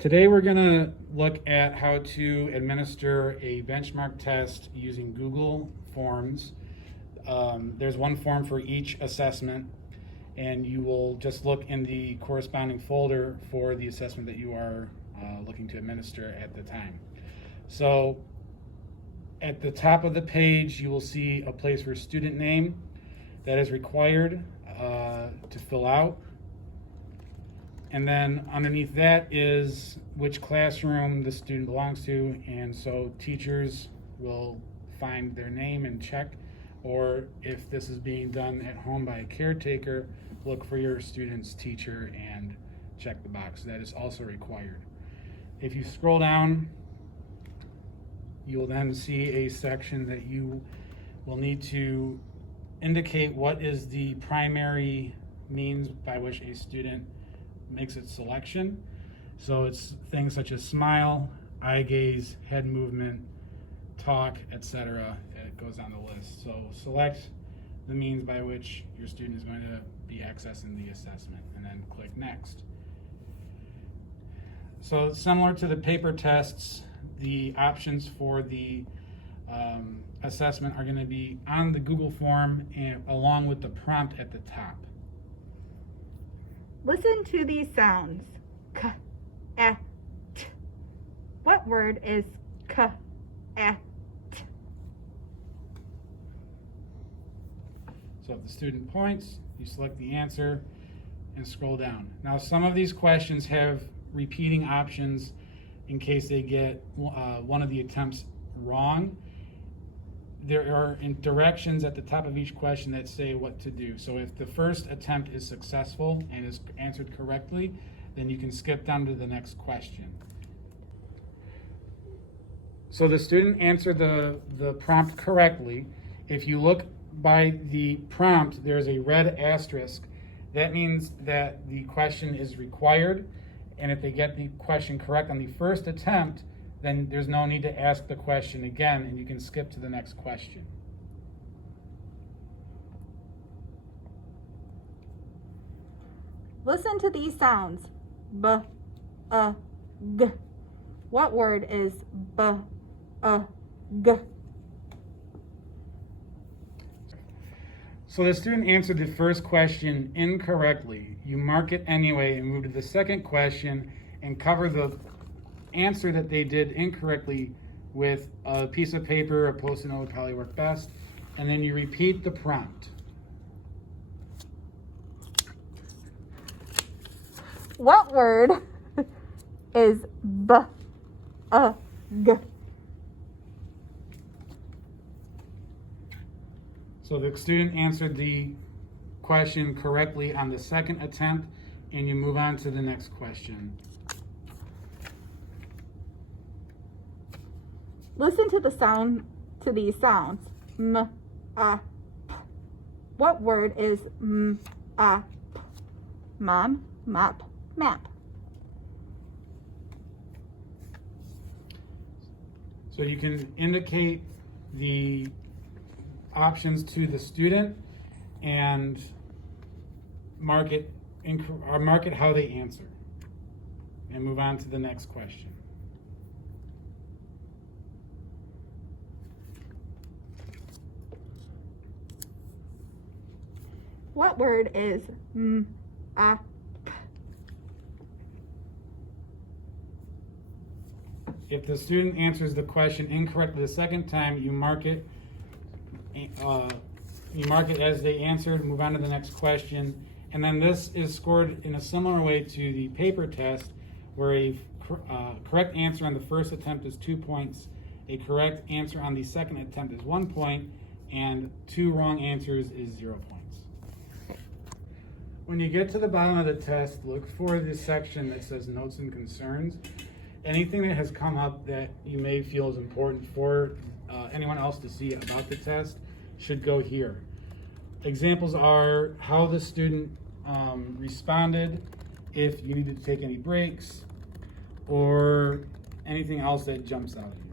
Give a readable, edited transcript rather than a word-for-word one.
Today we're going to look at how to administer a benchmark test using Google Forms. There's one form for each assessment, and you will just look in the corresponding folder for the assessment that you are looking to administer at the time. So at the top of the page, you will see a place for student name that is required to fill out. And then underneath that is which classroom the student belongs to, and so teachers will find their name and check, or if this is being done at home by a caretaker, look for your student's teacher and check the box. That is also required. If you scroll down, you'll then see a section that you will need to indicate what is the primary means by which a student makes its selection. So it's things such as smile, eye gaze, head movement, talk, etc. It goes down the list. So select the means by which your student is going to be accessing the assessment, and then click next. So similar to the paper tests, the options for the assessment are going to be on the Google form and along with the prompt at the top. Listen to these sounds. K, e, t. What word is k, e, t? So if the student points, you select the answer and scroll down. Now some of these questions have repeating options in case they get one of the attempts wrong. There are directions at the top of each question that say what to do. So if the first attempt is successful and is answered correctly, then you can skip down to the next question. So the student answered the prompt correctly. If you look by the prompt, there's a red asterisk. That means that the question is required, and if they get the question correct on the first attempt, then there's no need to ask the question again, and you can skip to the next question. Listen to these sounds. B, g. What word is b, g? So the student answered the first question incorrectly. You mark it anyway and move to the second question and cover the answer that they did incorrectly with a piece of paper, a post-it note would probably work best, and then you repeat the prompt. What word is b, g? So the student answered the question correctly on the second attempt, and you move on to the next question. Listen to these sounds. M, a, p. What word is m, a, p? Mom, mop, map. So you can indicate the options to the student and mark it how they answer, and move on to the next question. What word is m, a, p? If the student answers the question incorrectly the second time, you mark it as they answered, move on to the next question, and then this is scored in a similar way to the paper test, where a correct answer on the first attempt is 2 points, a correct answer on the second attempt is 1 point, and 2 wrong answers is 0 points. When you get to the bottom of the test, look for the section that says Notes and Concerns. Anything that has come up that you may feel is important for anyone else to see about the test should go here. Examples are how the student responded, if you needed to take any breaks, or anything else that jumps out at you.